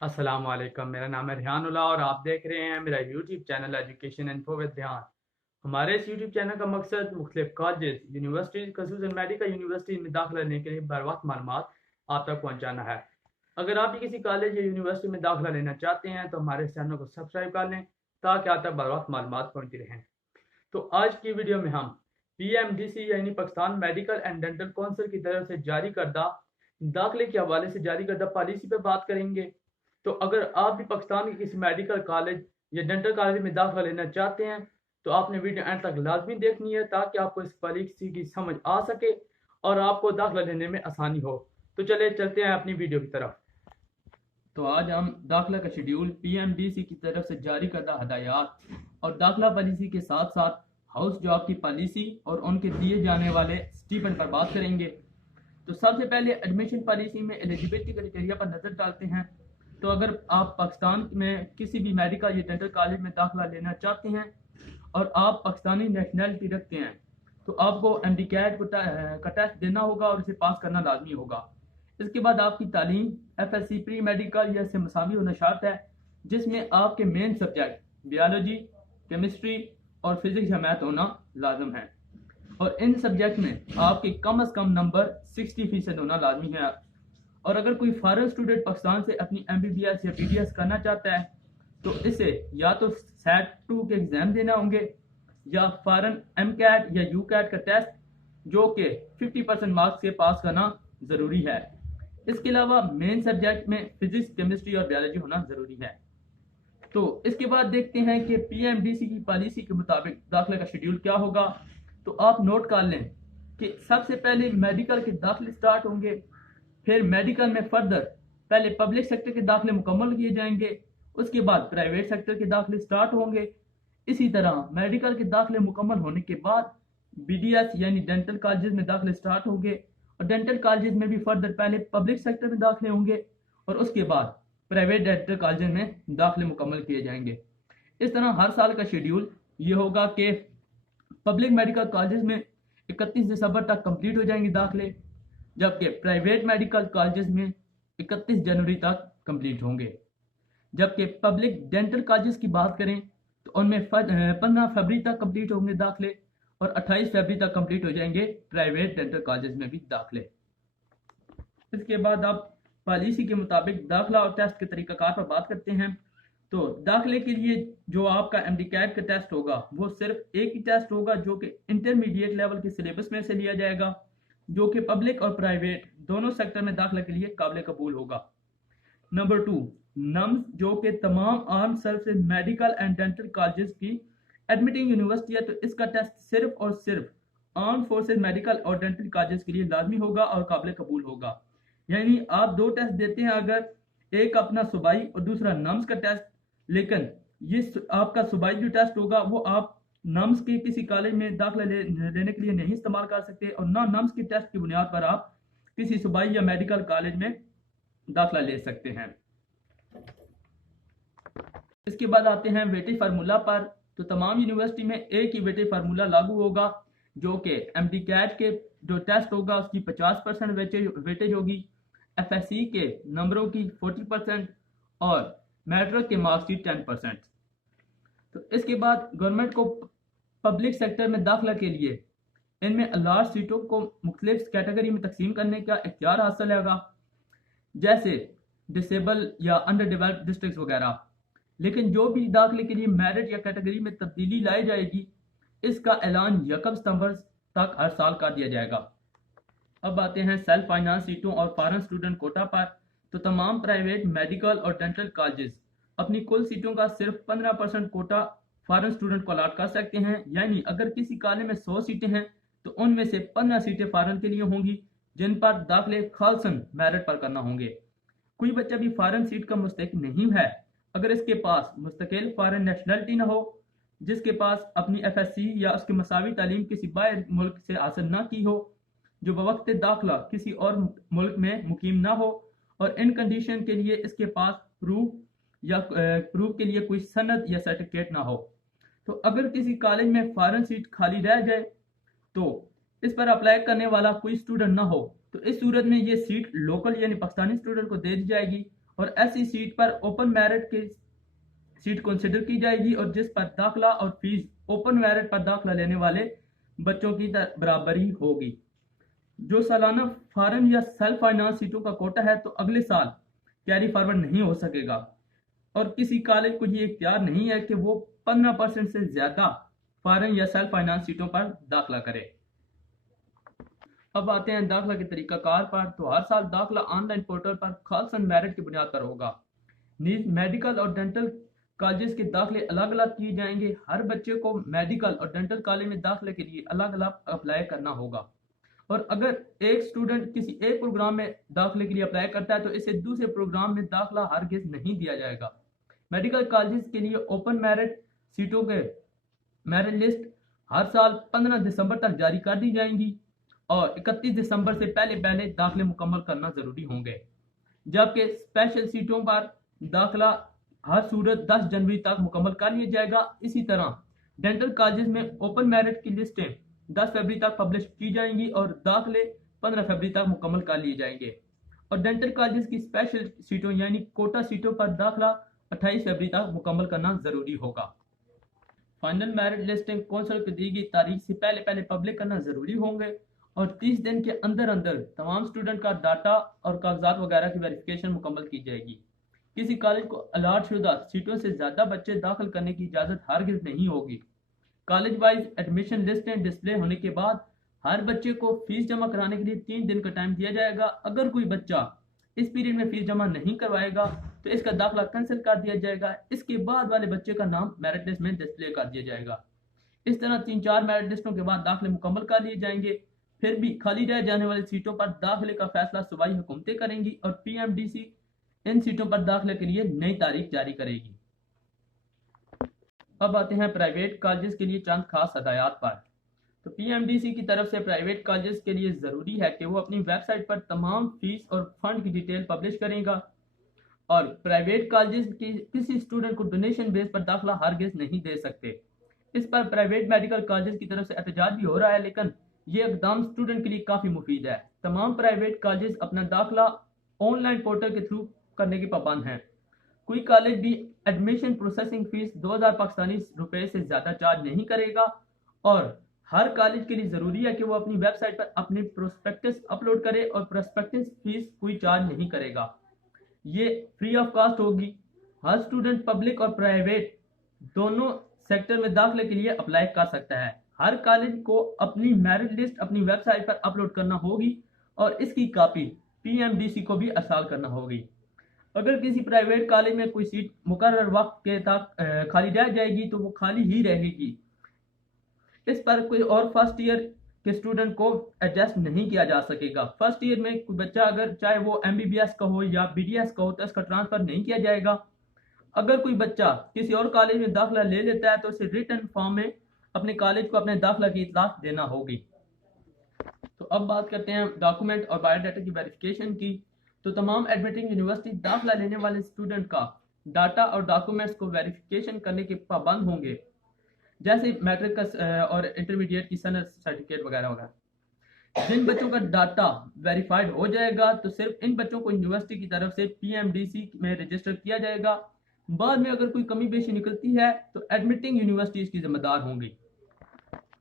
अस्सलाम वालेकुम। मेरा नाम है रिहानुल्लाह और आप देख रहे हैं मेरा YouTube channel education info with Rihan. हमारे इस यूट्यूब चैनल का मकसद मुख्तलिफ कॉलेज, यूनिवर्सिटीज़, खसूसन मेडिकल यूनिवर्सिटीज़ में दाखिला लेने के लिए बर वक्त मालूमात आप तक पहुँचाना है। अगर आप भी किसी कॉलेज या यूनिवर्सिटी में दाखिला लेना चाहते हैं तो हमारे इस चैनल को सब्सक्राइब कर लें ताकि आप तक बर वक्त मालूमात पहुँचती रहें। तो आज की वीडियो में हम PMDC यानी Pakistan medical and dental council की तरफ से जारी करदा दाखिले के हवाले से जारी करदा पॉलिसी पर बात करेंगे। तो अगर आप भी पाकिस्तान के किसी मेडिकल कॉलेज या डेंटल कॉलेज में दाखिला लेना चाहते हैं तो आपने वीडियो एंड तक लाजमी देखनी है ताकि आपको इस पॉलिसी की समझ आ सके और आपको दाखिला लेने में आसानी हो। तो चले चलते हैं अपनी वीडियो की तरफ। तो आज हम दाखिला का शेड्यूल PMDC की तरफ से जारी करदा हदायत और दाखिला पॉलिसी के साथ साथ हाउस जॉब की पॉलिसी और उनके दिए जाने वाले स्टीपेंड पर बात करेंगे। तो सबसे पहले एडमिशन पॉलिसी में एलिजिबिलिटी क्राइटेरिया पर नजर डालते हैं। तो अगर आप पाकिस्तान में किसी भी मेडिकल या डेंटल कॉलेज में दाखिला लेना चाहते हैं और आप पाकिस्तानी नेशनैलिटी रखते हैं तो आपको MD-CAT का टेस्ट देना होगा और इसे पास करना लाजमी होगा। इसके बाद आपकी तालीम FSC प्री मेडिकल या इससे मसावी होना शर्त है, जिसमें आपके मेन सब्जेक्ट बायोलॉजी, केमिस्ट्री और फिजिक्स या मैथ होना लाजम है और इन सब्जेक्ट में आपके कम से कम नंबर 60% होना लाजमी है। और अगर कोई फॉरेन स्टूडेंट पाकिस्तान से अपनी MBBS या BDS करना चाहता है तो इसे या तो SAT-2 के एग्जाम देना होंगे या फॉरेन MCAT या UCAT का टेस्ट जो कि 50% मार्क्स से पास करना ज़रूरी है। इसके अलावा मेन सब्जेक्ट में फिजिक्स, केमिस्ट्री और बायोलॉजी होना ज़रूरी है। तो इसके बाद देखते हैं कि PMDC की पॉलिसी के मुताबिक दाखिले का शेड्यूल क्या होगा। तो आप नोट कर लें कि सबसे पहले मेडिकल के दाखिले स्टार्ट होंगे, फिर मेडिकल में फर्दर पहले पब्लिक सेक्टर के दाखिले मुकम्मल किए जाएंगे, उसके बाद प्राइवेट सेक्टर के दाखिले स्टार्ट होंगे। इसी तरह मेडिकल के दाखिले मुकम्मल होने के बाद BDS यानी डेंटल कॉलेज में दाखिले स्टार्ट होंगे और डेंटल कॉलेज में भी फर्दर पहले पब्लिक सेक्टर में दाखिले होंगे और उसके बाद प्राइवेट डेंटल कॉलेज में दाखिले मुकम्मल किए जाएंगे। इस तरह हर साल का शेड्यूल ये होगा कि पब्लिक मेडिकल कॉलेज में 31 दिसंबर तक कंप्लीट हो जाएंगे दाखिले, जबकि प्राइवेट मेडिकल कॉलेज में 31 जनवरी तक कंप्लीट होंगे। जबकि पब्लिक डेंटल कॉलेज की बात करें तो उनमें 15 फरवरी तक कंप्लीट होंगे दाखिले और 28 फरवरी तक कंप्लीट हो जाएंगे प्राइवेट डेंटल कॉलेज में भी दाखिले। इसके बाद आप पॉलिसी के मुताबिक दाखिला और टेस्ट के तरीकाकार पर बात करते हैं। तो दाखिले के लिए जो आपका MD-CAT का टेस्ट होगा वो सिर्फ एक ही टेस्ट होगा जो कि इंटरमीडिएट लेवल के सिलेबस में से लिया जाएगा, जो कि पब्लिक और प्राइवेट दोनों सेक्टर में दाखिला के लिए काबिल कबूल होगा। नंबर 2, नम्स जो कि तमाम arm services medical and dental colleges की एडमिटिंग यूनिवर्सिटी है, तो इसका टेस्ट सिर्फ और सिर्फ आर्म फोर्सेज मेडिकल और डेंटल कॉलेजेस के लिए लाजमी होगा और काबिल कबूल होगा। यानी आप दो टेस्ट देते हैं, अगर एक अपना सूबाई और दूसरा नम्स का टेस्ट, लेकिन ये आपका सूबाई जो टेस्ट होगा वो आप नम्स के किसी कॉलेज में दाखिला लेने के लिए नहीं इस्तेमाल कर सकते और ना नम्स के टेस्ट की बुनियाद पर आप किसी सूबाई या मेडिकल कॉलेज में दाखिला ले सकते हैं। इसके बाद आते हैं वेटेज फार्मूला पर। तो तमाम यूनिवर्सिटी में एक ही वेटेज फार्मूला लागू होगा जो कि MD-CAT के जो टेस्ट होगा उसकी 50% वेटेज होगी, FSC के नंबरों की 40% और मैट्रिक के मार्क्स की 10%। तो इसके बाद गवर्नमेंट को पब्लिक सेक्टर में दाखिला के लिए इनमें अलाट सीटों को मुख्तलिफ कैटेगरी में तकसीम करने का इख्तियार हासिल होगा, जैसे डिसेबल या अंडर डेवलप्ड डिस्ट्रिक्ट वगैरह। लेकिन जो भी दाखिले के लिए मेरिट या कैटेगरी में तब्दीली लाई जाएगी इसका ऐलान 1 सितंबर तक हर साल कर दिया जाएगा। अब आते हैं सेल्फ फाइनेंस सीटों और फॉरेन स्टूडेंट कोटा पर। तो तमाम प्राइवेट मेडिकल और डेंटल कॉलेजेस अपनी कुल सीटों का सिर्फ 15% कोटा फॉरेन स्टूडेंट को अलाट कर सकते हैं। यानी अगर किसी कॉलेज में 100 सीटें हैं तो उनमें से 15 सीटें फॉरेन के लिए होंगी, जिन पर दाखिले खालसन मेरिट पर करना होंगे। कोई बच्चा भी फॉरेन सीट का मुस्तहिक नहीं है अगर इसके पास मुस्तकिल फॉरेन नेशनलिटी ना हो, जिसके पास अपनी FSC या उसके मसावी तालीम किसी बाहर मुल्क से हासिल ना की हो, जो बवक्त दाखिला किसी और मुल्क में मुकीम ना हो और इन कंडीशन के लिए इसके पास प्रूफ के लिए कोई सनद या सर्टिफिकेट ना हो। तो अगर किसी कॉलेज में फॉरेन सीट खाली रह जाए तो इस पर अप्लाई करने वाला कोई स्टूडेंट ना हो तो इस सूरत में ये सीट लोकल यानी पाकिस्तानी स्टूडेंट को दे दी जाएगी और ऐसी सीट पर ओपन मेरिट की सीट कंसिडर की जाएगी और जिस पर दाखिला और फीस ओपन मेरिट पर दाखिला लेने वाले बच्चों की बराबरी होगी। जो सालाना फॉरेन या सेल्फ फाइनेंस सीटों का कोटा है तो अगले साल कैरी फॉरवर्ड नहीं हो सकेगा और किसी कॉलेज को ये इख्तियार नहीं है कि वो 15% से ज्यादा फॉरेन या सेल्फ फाइनेंस सीटों पर दाखिला करे। अब आते हैं दाखिला के तरीकाकार पर। तो हर साल दाखिला ऑनलाइन पोर्टल पर खालसन मेरिट की बुनियाद पर होगा। नीज मेडिकल और डेंटल कॉलेज के दाखिले अलग अलग किए जाएंगे। हर बच्चे को मेडिकल और डेंटल कॉलेज में दाखिले के लिए अलग अलग अप्लाई करना होगा और अगर एक स्टूडेंट किसी एक प्रोग्राम में दाखिले के लिए अप्लाई करता है तो इसे दूसरे प्रोग्राम में दाखिला हरगिज नहीं दिया जाएगा। मेडिकल कॉलेज के लिए ओपन मेरिट सीटों के मेरिट लिस्ट हर साल 15 दिसंबर तक जारी कर दी जाएंगी और 31 दिसंबर से पहले पहले दाखिले मुकम्मल करना जरूरी होंगे, जबकि स्पेशल सीटों पर दाखिला हर सूरत 10 जनवरी तक मुकम्मल कर लिया जाएगा। इसी तरह डेंटल कॉलेज में ओपन मेरिट की लिस्टें 10 फरवरी तक पब्लिश की जाएंगी और दाखिले 15 फरवरी तक मुकम्मल कर लिए जाएंगे और डेंटल कॉलेज की स्पेशल सीटों यानी कोटा सीटों पर दाखिला 28 फरवरी तक मुकम्मल करना जरूरी होगा। फाइनल मेरिट लिस्टिंग कौंसिल की दी गई तारीख से पहले पहले पब्लिक करना जरूरी होंगे और 30 दिन के अंदर अंदर तमाम स्टूडेंट का डाटा और कागजात वगैरह की वेरिफिकेशन मुकम्मल की जाएगी। किसी कॉलेज को अलॉट शुदा सीटों से ज्यादा बच्चे दाखिल करने की इजाजत हरगिज नहीं होगी। कॉलेज वाइज एडमिशन लिस्टें डिस्प्ले होने के बाद हर बच्चे को फीस जमा कराने के लिए 3 दिन का टाइम दिया जाएगा। अगर कोई बच्चा इस पीरियड में फीस जमा नहीं करवाएगा तो इसका दाखिला कैंसिल कर दिया जाएगा। इसके बाद वाले बच्चे का नाम मेरिट लिस्ट में डिस्प्ले कर दिया जाएगा। इस तरह 3-4 मेरिट लिस्टों के बाद दाखिले मुकम्मल कर लिए जाएंगे। फिर भी खाली रह जाने वाली सीटों पर दाखिले का फैसला सूबाई हुकूमतें करेंगी और पीएमडीसी इन सीटों पर दाखिले के लिए नई तारीख जारी करेगी। अब आते हैं प्राइवेट कॉलेज के लिए चंद खास हदायत पर। तो पीएमडीसी की तरफ से प्राइवेट कॉलेज के लिए जरूरी है कि वो अपनी वेबसाइट पर तमाम फीस और फंड की डिटेल पब्लिश करेगा और प्राइवेट कॉलेज की किसी स्टूडेंट को डोनेशन बेस पर दाखिला हरगिज नहीं दे सकते। इस पर प्राइवेट मेडिकल कॉलेज की तरफ से एहतजाज भी हो रहा है, लेकिन ये इकदाम स्टूडेंट के लिए काफी मुफीद है। तमाम प्राइवेट कॉलेज अपना दाखिला ऑनलाइन पोर्टल के थ्रू करने के पाबंद हैं। कोई कॉलेज भी एडमिशन प्रोसेसिंग फीस 2000 पाकिस्तानी रुपए से ज्यादा चार्ज नहीं करेगा और हर कॉलेज के लिए जरूरी है कि वो अपनी वेबसाइट पर अपनी प्रोस्पेक्टस अपलोड करे और प्रोस्पेक्टस फीस कोई चार्ज नहीं करेगा, ये फ्री ऑफ कॉस्ट होगी। हर स्टूडेंट पब्लिक और प्राइवेट दोनों सेक्टर में दाखिले के लिए अप्लाई कर सकता है। हर कॉलेज को अपनी मेरिट लिस्ट अपनी वेबसाइट पर अपलोड करना होगी और इसकी कॉपी पीएमडीसी को भी अरसाल करना होगी। अगर किसी प्राइवेट कॉलेज में कोई सीट मुकर्रर वक्त के तक खाली रह जाएगी तो वो खाली ही रहेगी। इस पर कोई और फर्स्ट ईयर के स्टूडेंट को एडजस्ट नहीं किया जा सकेगा। फर्स्ट ईयर में कोई बच्चा अगर चाहे वो एमबीबीएस का हो या बीडीएस का हो तो इसका ट्रांसफर नहीं किया जाएगा। अगर कोई बच्चा किसी और कॉलेज में दाखिला ले लेता है तो उसे रिटन फॉर्म में अपने कॉलेज को अपने दाखिला की इतला देना होगी। तो अब बात करते हैं डॉक्यूमेंट और बायोडाटा की वेरिफिकेशन की। तो तमाम एडमिटिंग यूनिवर्सिटी दाखिला लेने वाले स्टूडेंट का डाटा और डॉक्यूमेंट्स को वेरिफिकेशन करने के पाबंद होंगे, जैसे मैट्रिक का और इंटरमीडिएट की सनद सर्टिफिकेट वगैरह वगैरह। जिन बच्चों का डाटा वेरीफाइड हो जाएगा तो सिर्फ इन बच्चों को यूनिवर्सिटी की तरफ से पीएमडीसी में रजिस्टर किया जाएगा। बाद में अगर कोई कमी पेशी निकलती है तो एडमिटिंग यूनिवर्सिटीज की जिम्मेदार होंगी।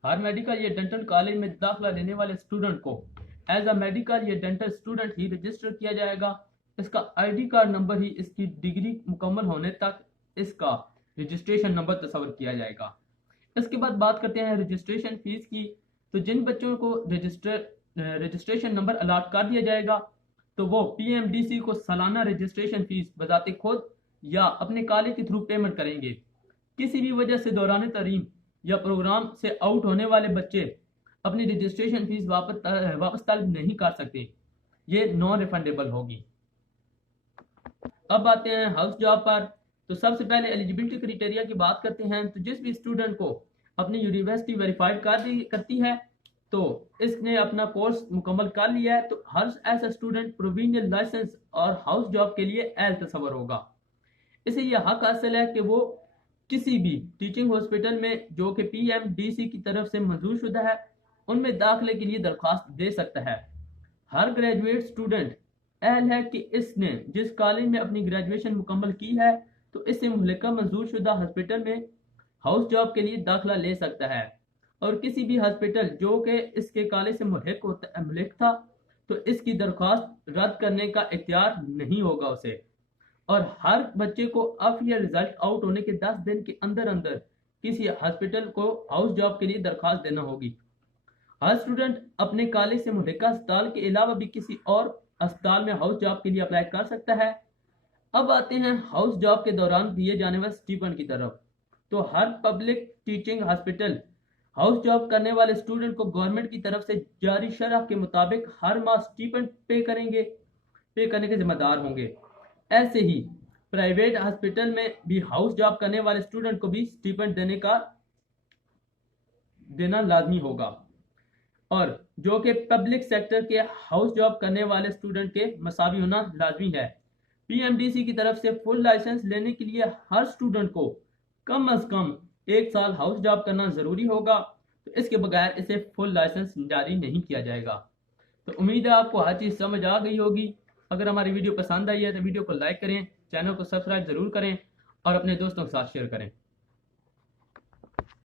हर मेडिकल या डेंटल कॉलेज में दाखिला लेने वाले स्टूडेंट को एज अ मेडिकल या डेंटल स्टूडेंट ही रजिस्टर किया जाएगा। इसका आईडी कार्ड नंबर ही इसकी डिग्री मुकम्मल होने तक इसका रजिस्ट्रेशन नंबर तस्वर किया जाएगा। इसके बाद बात करते हैं रजिस्ट्रेशन फीस की। तो जिन बच्चों को रजिस्ट्रेशन नंबर अलॉट कर दिया जाएगा तो वो पीएमडीसी को सालाना रजिस्ट्रेशन फीस बजाते खुद या अपने कॉलेज के थ्रू पेमेंट करेंगे। किसी भी वजह से दौरान तालीम या प्रोग्राम से आउट होने वाले बच्चे अपनी रजिस्ट्रेशन फीस वापस तलब नहीं कर सकते, ये नॉन रिफंडेबल होगी। अब आते हैं हाउस जॉब पर। तो सबसे पहले एलिजिबिलिटी क्राइटेरिया की बात करते हैं। तो जिस भी स्टूडेंट को अपनी यूनिवर्सिटी वेरीफाइड करती है तो इसने अपना कोर्स मुकम्मल कर लिया है तो हर ऐसा स्टूडेंट प्रोविजनल लाइसेंस और हाउस जॉब के लिए अहल तस्वर होगा। इसे यह हक हासिल है कि वो किसी भी टीचिंग हॉस्पिटल में जो कि पीएमडीसी की तरफ से मंजूर शुदा है उनमें दाखिले के लिए दरख्वास्त दे सकता है। हर ग्रेजुएट स्टूडेंट अहल है कि इसने जिस कॉलेज में अपनी ग्रेजुएशन मुकम्मल की है तो इससे मुहल्लिका मंजूर शुदा हॉस्पिटल में हाउस जॉब के लिए दाखिला ले सकता है, और किसी भी हॉस्पिटल जो कि इसके कॉलेज से मुल्हिक था तो इसकी दरख्वास्त रद्द करने का इख्तियार नहीं होगा उसे। और हर बच्चे को अब यह रिजल्ट आउट होने के 10 दिन के अंदर अंदर किसी हॉस्पिटल को हाउस जॉब के लिए दरख्वास्त देना होगी। हर स्टूडेंट अपने कॉलेज से मुल्हिका अस्पताल के अलावा भी किसी और अस्पताल में हाउस जॉब के लिए अप्लाई कर सकता है। अब आते हैं हाउस जॉब के दौरान दिए जाने वाले स्टीपेंड की तरफ। तो हर public teaching hospital house job करने वाले स्टूडेंट को गवर्नमेंट की तरफ से जारी शरह के मुताबिक हर माह स्टीपेंड पे करने के जिम्मेदार होंगे। ऐसे ही प्राइवेट हॉस्पिटल में भी हाउस जॉब करने वाले स्टूडेंट को भी स्टीपेंड देना लाजमी होगा, और जो कि पब्लिक सेक्टर के हाउस जॉब करने वाले स्टूडेंट के मसावी होना लाजमी है। पीएमडीसी की तरफ से फुल लाइसेंस लेने के लिए हर स्टूडेंट को कम अज कम 1 साल हाउस जॉब करना जरूरी होगा, तो इसके बगैर इसे फुल लाइसेंस जारी नहीं किया जाएगा। तो उम्मीद है आपको हर चीज़ समझ आ गई होगी। अगर हमारी वीडियो पसंद आई है तो वीडियो को लाइक करें, चैनल को सब्सक्राइब जरूर करें और अपने दोस्तों के साथ शेयर करें।